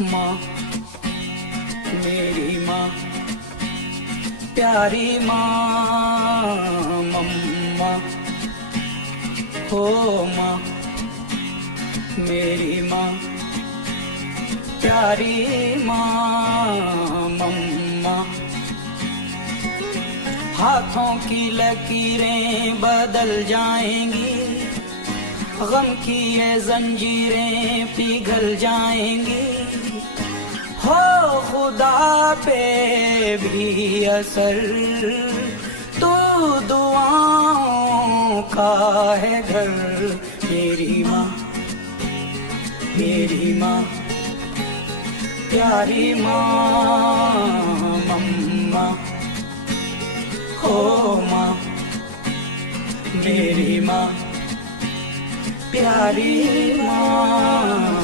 माँ, मेरी माँ, प्यारी माँ, मम्मा हो माँ, मेरी माँ, प्यारी माँ, मम्मा। हाथों की लकीरें बदल जाएंगी, गम की ये जंजीरें पिघल जाएंगी। हो खुदा पे भी असर, तू दुआओं का है घर। मेरी माँ, मेरी माँ, प्यारी माँ, मम्मा हो माँ, मेरी माँ, प्यारी माँ।